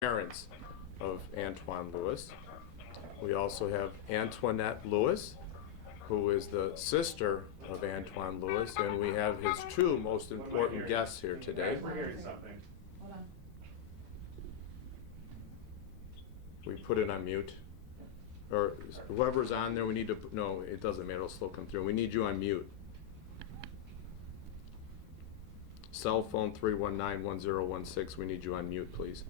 parents of Antoine Lewis. We also have Antoinette Lewis, who is the sister of Antoine Lewis, and we have his two most important guests here today. We're hearing something. Hold on. We put it on mute. Or whoever's on there, we need to, no, it doesn't matter, it'll still come through. We need you on mute. Cell phone 319-1016, we need you on mute, please.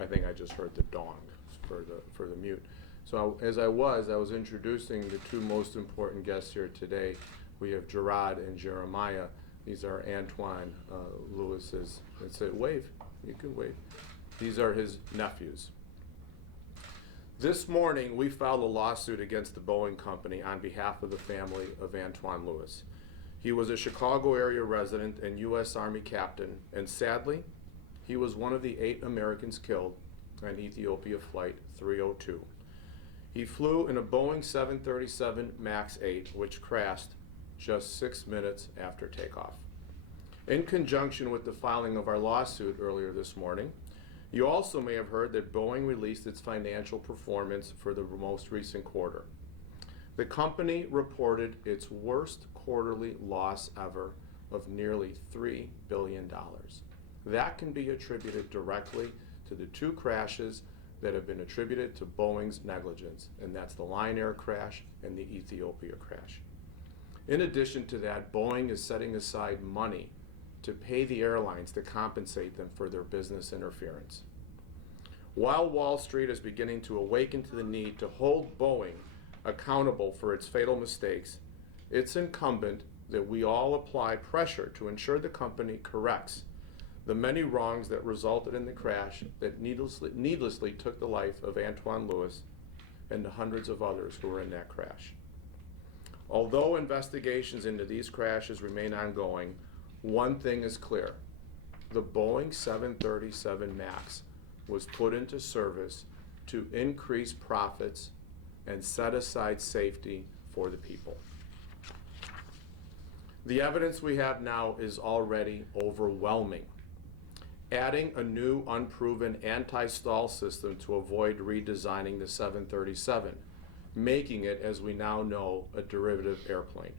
I think I just heard the dong for the mute. So as I was introducing the two most important guests here today. We have Gerard and Jeremiah. These are Antoine Lewis's, let's say wave, you can wave. These are his nephews. This morning we filed a lawsuit against the Boeing company on behalf of the family of Antoine Lewis. He was a Chicago area resident and U.S. Army captain, and sadly, he was one of the 8 Americans killed on Ethiopia Flight 302. He flew in a Boeing 737 MAX 8, which crashed just 6 minutes after takeoff. In conjunction with the filing of our lawsuit earlier this morning, you also may have heard that Boeing released its financial performance for the most recent quarter. The company reported its worst quarterly loss ever of nearly $3 billion. That can be attributed directly to the 2 crashes that have been attributed to Boeing's negligence, and that's the Lion Air crash and the Ethiopia crash. In addition to that, Boeing is setting aside money to pay the airlines to compensate them for their business interference. While Wall Street is beginning to awaken to the need to hold Boeing accountable for its fatal mistakes, it's incumbent that we all apply pressure to ensure the company corrects the many wrongs that resulted in the crash that needlessly took the life of Antoine Lewis and the hundreds of others who were in that crash. Although investigations into these crashes remain ongoing, one thing is clear. The Boeing 737 MAX was put into service to increase profits and set aside safety for the people. The evidence we have now is already overwhelming. Adding a new unproven anti-stall system to avoid redesigning the 737, making it, as we now know, a derivative airplane.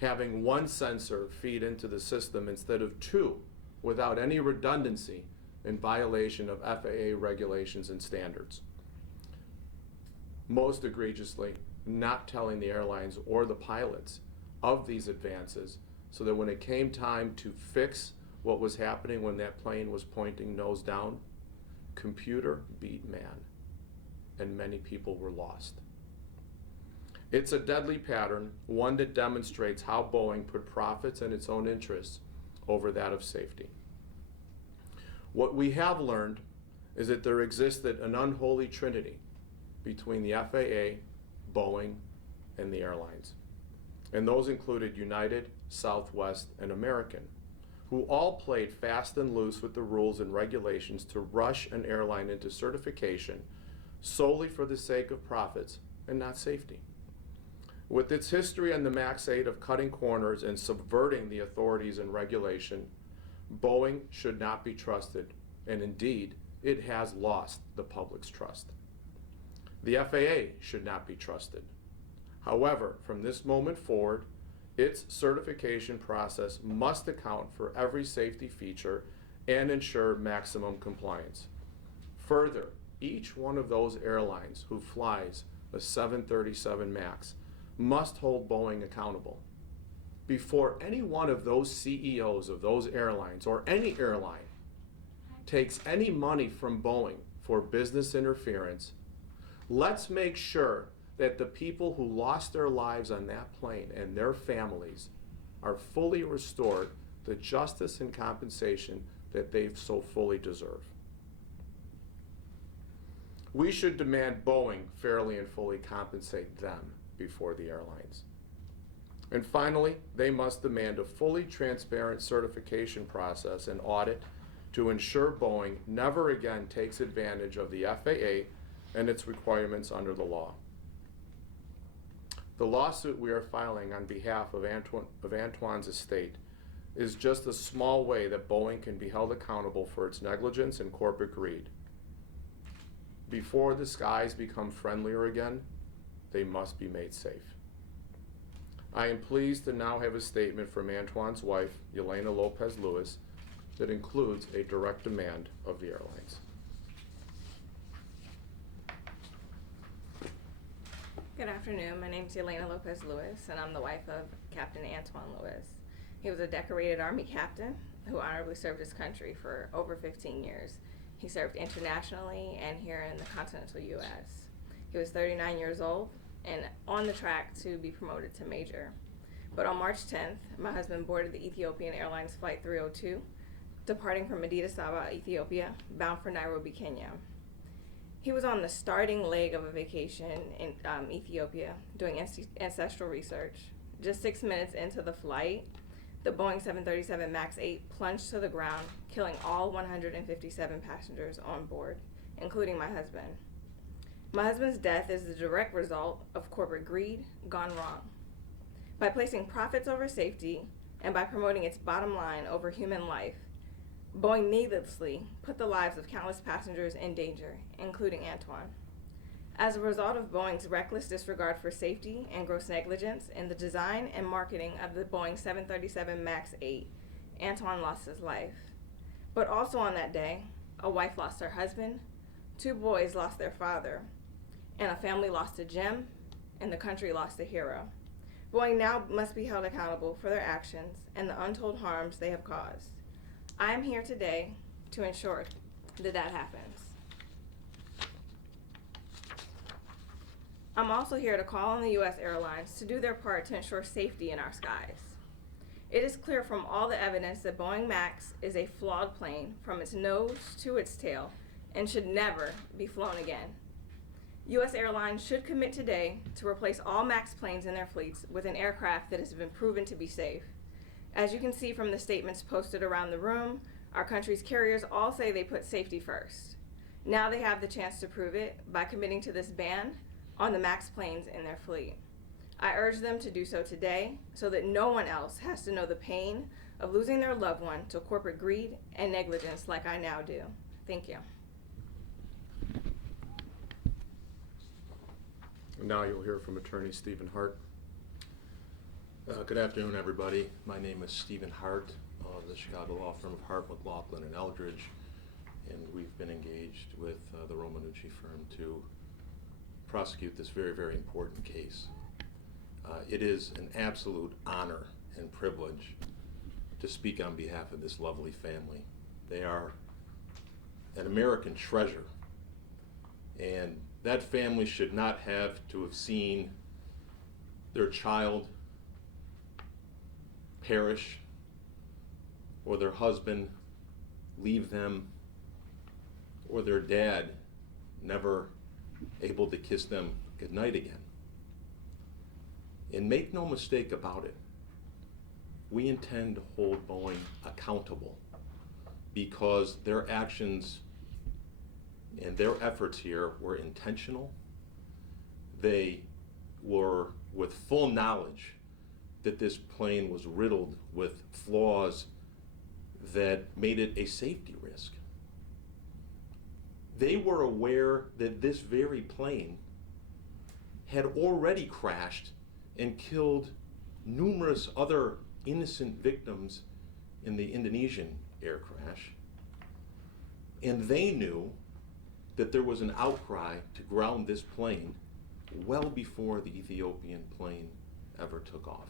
Having 1 sensor feed into the system instead of 2 without any redundancy in violation of FAA regulations and standards. Most egregiously, not telling the airlines or the pilots of these advances so that when it came time to fix what was happening when that plane was pointing nose down, computer beat man, and many people were lost. It's a deadly pattern, one that demonstrates how Boeing put profits and its own interests over that of safety. What we have learned is that there existed an unholy trinity between the FAA, Boeing, and the airlines. And those included United, Southwest, and American, who all played fast and loose with the rules and regulations to rush an airline into certification solely for the sake of profits and not safety. With its history on the MAX 8 of cutting corners and subverting the authorities and regulation, Boeing should not be trusted, and indeed, it has lost the public's trust. The FAA should not be trusted. However, from this moment forward, its certification process must account for every safety feature and ensure maximum compliance. Further, each one of those airlines who flies a 737 MAX must hold Boeing accountable. Before any one of those CEOs of those airlines or any airline takes any money from Boeing for business interference, let's make sure that the people who lost their lives on that plane and their families are fully restored the justice and compensation that they so fully deserve. We should demand Boeing fairly and fully compensate them before the airlines. And finally, they must demand a fully transparent certification process and audit to ensure Boeing never again takes advantage of the FAA and its requirements under the law. The lawsuit we are filing on behalf of Antoine's estate is just a small way that Boeing can be held accountable for its negligence and corporate greed. Before the skies become friendlier again, they must be made safe. I am pleased to now have a statement from Antoine's wife, Yelena Lopez Lewis, that includes a direct demand of the airlines. Good afternoon. My name is Yelena Lopez Lewis, and I'm the wife of Captain Antoine Lewis. He was a decorated Army captain who honorably served his country for over 15 years. He served internationally and here in the continental U.S. He was 39 years old and on the track to be promoted to major. But on March 10th, my husband boarded the Ethiopian Airlines Flight 302, departing from Addis Ababa, Ethiopia, bound for Nairobi, Kenya. He was on the starting leg of a vacation in Ethiopia doing ancestral research. Just 6 minutes into the flight, the Boeing 737 MAX 8 plunged to the ground, killing all 157 passengers on board, including my husband. My husband's death is the direct result of corporate greed gone wrong. By placing profits over safety and by promoting its bottom line over human life, Boeing needlessly put the lives of countless passengers in danger, including Antoine. As a result of Boeing's reckless disregard for safety and gross negligence in the design and marketing of the Boeing 737 MAX 8, Antoine lost his life. But also on that day, a wife lost her husband, 2 boys lost their father, and a family lost a gem, and the country lost a hero. Boeing now must be held accountable for their actions and the untold harms they have caused. I am here today to ensure that that happens. I'm also here to call on the U.S. airlines to do their part to ensure safety in our skies. It is clear from all the evidence that Boeing MAX is a flawed plane from its nose to its tail and should never be flown again. U.S. airlines should commit today to replace all MAX planes in their fleets with an aircraft that has been proven to be safe. As you can see from the statements posted around the room, our country's carriers all say they put safety first. Now they have the chance to prove it by committing to this ban on the MAX planes in their fleet. I urge them to do so today so that no one else has to know the pain of losing their loved one to corporate greed and negligence like I now do. Thank you. And now you'll hear from Attorney Stephen Hart. Good afternoon, everybody. My name is Stephen Hart of the Chicago law firm of Hart, McLaughlin, and Eldridge, and we've been engaged with the Romanucci firm to prosecute this very, very important case. It is an absolute honor and privilege to speak on behalf of this lovely family. They are an American treasure, and that family should not have to have seen their child perish or their husband leave them or their dad never able to kiss them goodnight again. And make no mistake about it, we intend to hold Boeing accountable because their actions and their efforts here were intentional. They were with full knowledge that this plane was riddled with flaws that made it a safety risk. They were aware that this very plane had already crashed and killed numerous other innocent victims in the Indonesian air crash. And they knew that there was an outcry to ground this plane well before the Ethiopian plane ever took off.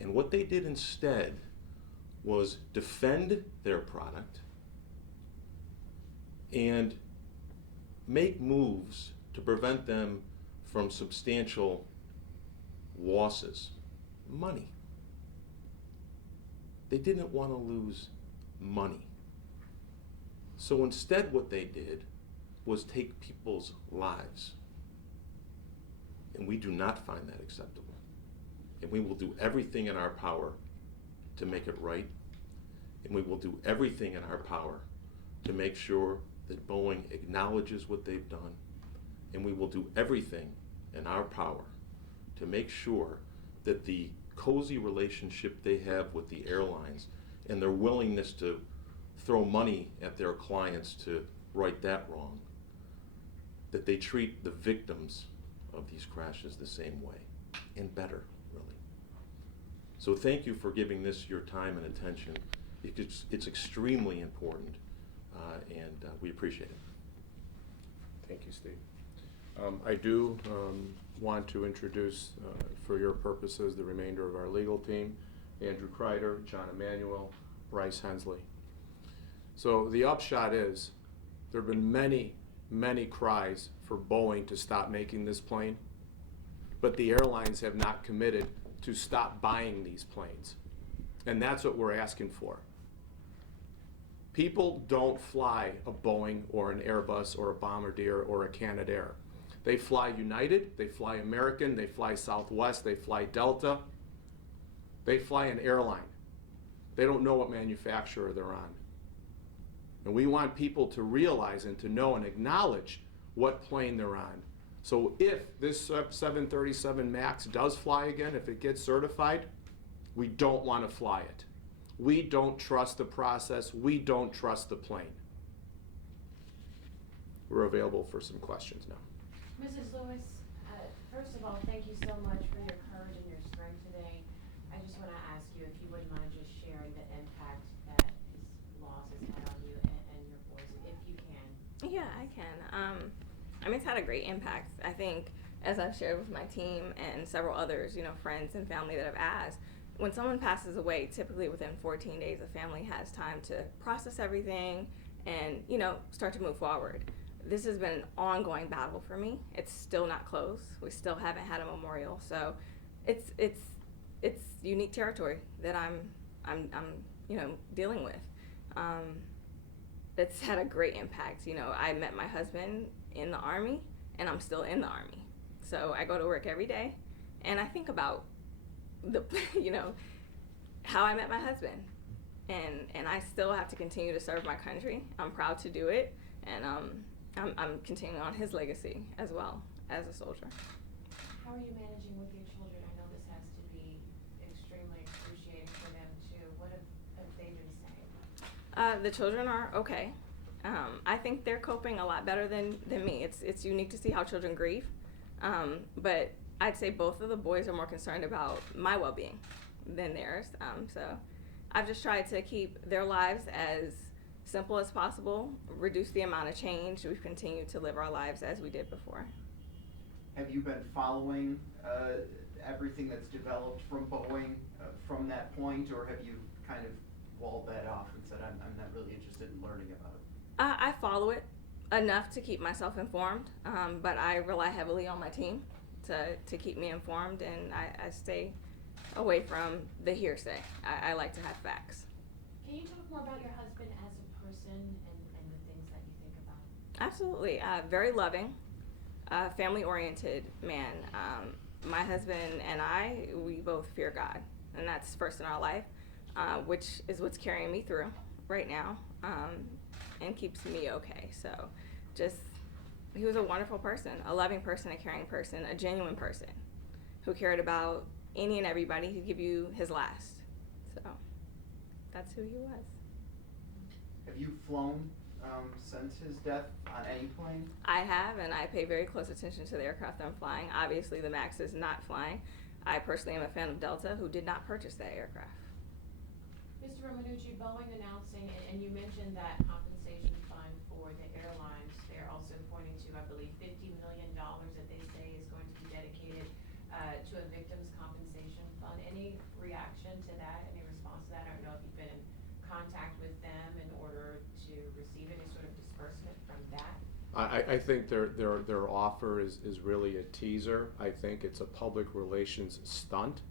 And what they did instead was defend their product and make moves to prevent them from substantial losses, money. They didn't want to lose money. So instead what they did was take people's lives. And we do not find that acceptable. And we will do everything in our power to make it right. And we will do everything in our power to make sure that Boeing acknowledges what they've done. And we will do everything in our power to make sure that the cozy relationship they have with the airlines and their willingness to throw money at their clients to right that wrong, that they treat the victims of these crashes the same way, and better, really. So thank you for giving this your time and attention, because it's extremely important, and we appreciate it. Thank you, Steve. I do want to introduce, for your purposes, the remainder of our legal team: Andrew Kreider, John Emanuel, Bryce Hensley. So the upshot is, there have been many, many cries for Boeing to stop making this plane, but the airlines have not committed to stop buying these planes. And that's what we're asking for. People don't fly a Boeing or an Airbus or a Bombardier or a Canadair. They fly United, they fly American, they fly Southwest, they fly Delta. They fly an airline. They don't know what manufacturer they're on. And we want people to realize and to know and acknowledge what plane they're on. So if this 737 MAX does fly again, if it gets certified, we don't want to fly it. We don't trust the process. We don't trust the plane. We're available for some questions now. Mrs. Lewis, first of all, thank you so much for your courage and your strength today. I just want to ask you if you wouldn't mind just sharing the impact that this loss has had on you and your boys, if you can. Yeah, I can. I mean, it's had a great impact. I think, as I've shared with my team and several others, friends and family that have asked, when someone passes away, typically within 14 days, the family has time to process everything and, start to move forward. This has been an ongoing battle for me. It's still not closed. We still haven't had a memorial. So it's unique territory that I'm dealing with. It's had a great impact. I met my husband in the Army, and I'm still in the Army. So I go to work every day, and I think about how I met my husband, and I still have to continue to serve my country. I'm proud to do it, and I'm continuing on his legacy as well as a soldier. How are you managing with your children? I know this has to be extremely excruciating for them too. What have they been saying? The children are okay. I think they're coping a lot better than me. It's unique to see how children grieve, but I'd say both of the boys are more concerned about my well-being than theirs. So I've just tried to keep their lives as simple as possible, reduce the amount of change. We've continued to live our lives as we did before. Have you been following everything that's developed from Boeing from that point, or have you kind of walled that off and said, I'm not really interested in learning about it? I follow it enough to keep myself informed, but I rely heavily on my team to keep me informed, and I stay away from the hearsay. I like to have facts. Can you talk more about your husband as a person and the things that you think about? Absolutely. Very loving, family-oriented man. My husband and we both fear God, and that's first in our life, which is what's carrying me through right now, and keeps me okay. So he was a wonderful person, a loving person, a caring person, a genuine person who cared about any and everybody. He'd give you his last. So that's who he was. Have you flown since his death on any plane? I have, and I pay very close attention to the aircraft I'm flying. Obviously, the MAX is not flying. I personally am a fan of Delta, who did not purchase that aircraft. Mr. Romanucci, Boeing announcing, and you mentioned that compensation fund for the airlines. They're also pointing to, I believe, $50 million that they say is going to be dedicated to a victims' compensation fund. Any reaction to that? Any response to that? I don't know if you've been in contact with them in order to receive any sort of disbursement from that. I think their offer is really a teaser. I think it's a public relations stunt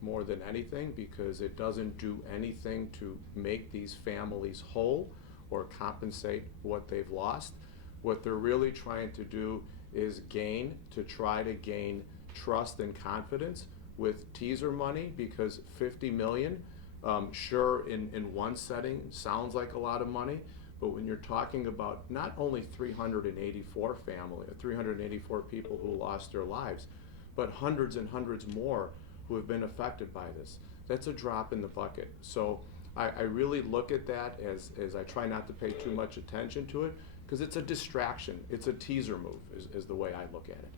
more than anything, because it doesn't do anything to make these families whole or compensate what they've lost. What they're really trying to do is try to gain trust and confidence with teaser money, because $50 million, sure, in one setting sounds like a lot of money, But when you're talking about not only 384 people who lost their lives, but hundreds and hundreds more who have been affected by this, that's a drop in the bucket. So I really look at that as I try not to pay too much attention to it, because it's a distraction. It's a teaser move, is the way I look at it.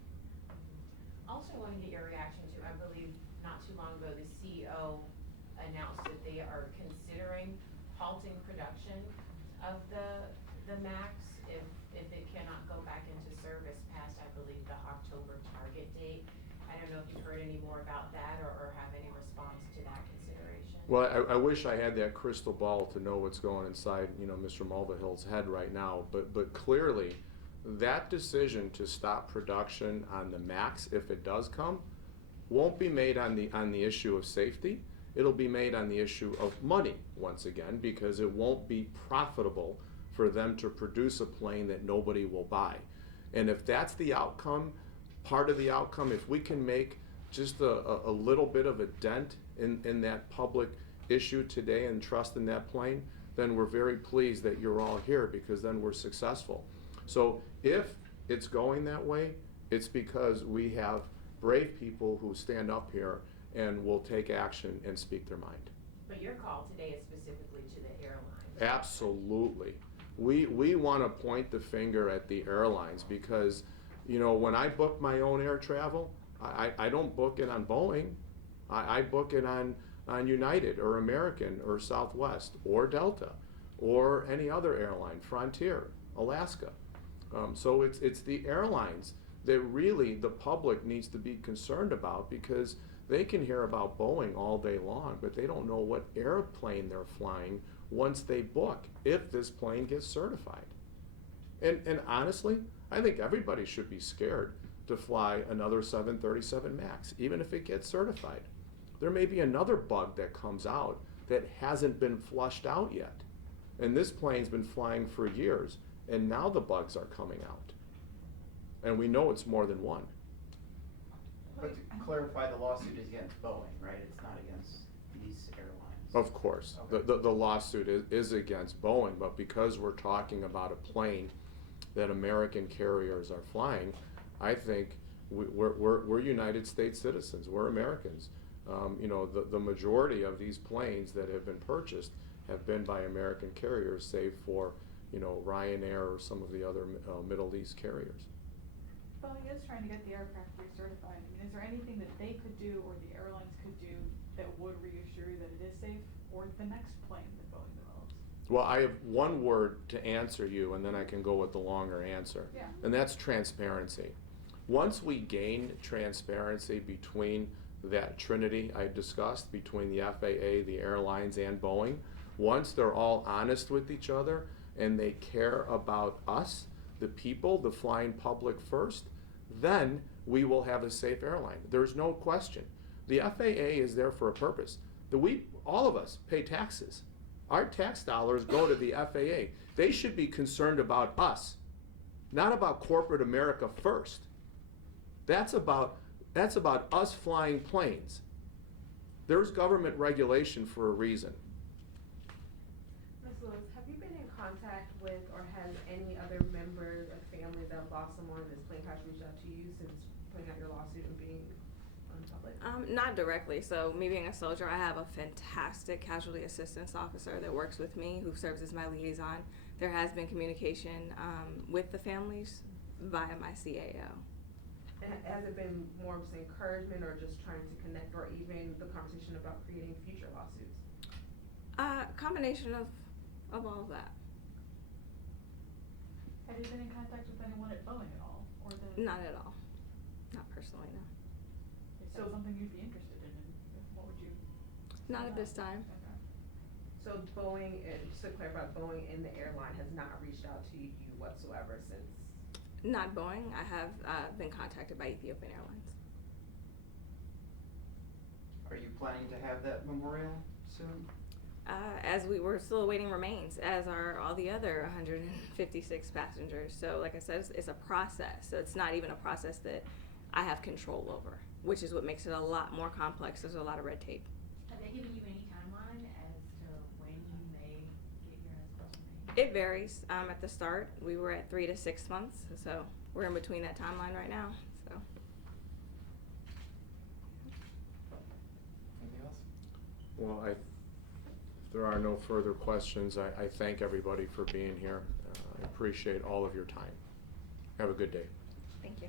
Also want to get your reaction to, I believe, not too long ago, the CEO announced that they are considering halting production of the MAX if it cannot go back into service past, I believe, the October target date. I don't know if you've heard any more about that or have any response to that consideration. Well, I wish I had that crystal ball to know what's going inside, Mr. Mulvihill's head right now. But clearly, that decision to stop production on the MAX, if it does come, won't be made on the issue of safety. It'll be made on the issue of money once again, because it won't be profitable for them to produce a plane that nobody will buy. And if that's the outcome, part of the outcome, if we can make just a little bit of a dent in that public issue today and trust in that plane, then we're very pleased that you're all here, because then we're successful. So if it's going that way, it's because we have brave people who stand up here and will take action and speak their mind. But your call today is specifically to the airlines. Absolutely. We want to point the finger at the airlines, because when I book my own air travel, I don't book it on Boeing. I book it on United or American or Southwest or Delta or any other airline, Frontier, Alaska. So it's the airlines that really the public needs to be concerned about, because they can hear about Boeing all day long, but they don't know what airplane they're flying once they book, if this plane gets certified. And honestly, I think everybody should be scared to fly another 737 MAX, even if it gets certified. There may be another bug that comes out that hasn't been flushed out yet. And this plane's been flying for years, and now the bugs are coming out. And we know it's more than one. But to clarify, the lawsuit is against Boeing, right? It's not against these airlines. Of course, Okay. the lawsuit is against Boeing, but because we're talking about a plane that American carriers are flying, I think we're United States citizens. We're Americans. The majority of these planes that have been purchased have been by American carriers, save for Ryanair or some of the other Middle East carriers. Boeing is trying to get the aircraft recertified. I mean, is there anything that they could do or the airlines could do that would reassure you that it is safe, or the next plane that Boeing develops? Well, I have one word to answer you, and then I can go with the longer answer. Yeah. And that's transparency. Once we gain transparency between that trinity I discussed, between the FAA, the airlines, and Boeing, once they're all honest with each other and they care about us, the people, the flying public first, then we will have a safe airline. There's no question. The FAA is there for a purpose. All of us pay taxes. Our tax dollars go to the FAA. They should be concerned about us, not about corporate America first. That's about us flying planes. There's government regulation for a reason. Ms. Lewis, have you been in contact with, or has any other member of families that lost someone in this plane crash reached out to you since putting out your lawsuit and being on public? Not directly. So me being a soldier, I have a fantastic casualty assistance officer that works with me, who serves as my liaison. There has been communication with the families via my CAO. And has it been more of just encouragement or just trying to connect, or even the conversation about creating future lawsuits? Combination of all of that. Have you been in contact with anyone at Boeing at all, or Not at all. Not personally, no. Is that something you'd be interested in? And what would you? Not at this time. Okay. So Boeing, just to clarify, Boeing and the airline has not reached out to you whatsoever since? Not Boeing. I have been contacted by Ethiopian Airlines. Are you planning to have that memorial soon? As we're still awaiting remains, as are all the other 156 passengers. So like I said, it's a process. So it's not even a process that I have control over, which is what makes it a lot more complex. There's a lot of red tape. Have they given you any timeline as to when you may get your resolution? It varies. At the start, we were at 3 to 6 months, so we're in between that timeline right now. So Anything else? Well, if there are no further questions, I thank everybody for being here. I appreciate all of your time. Have a good day. thank you.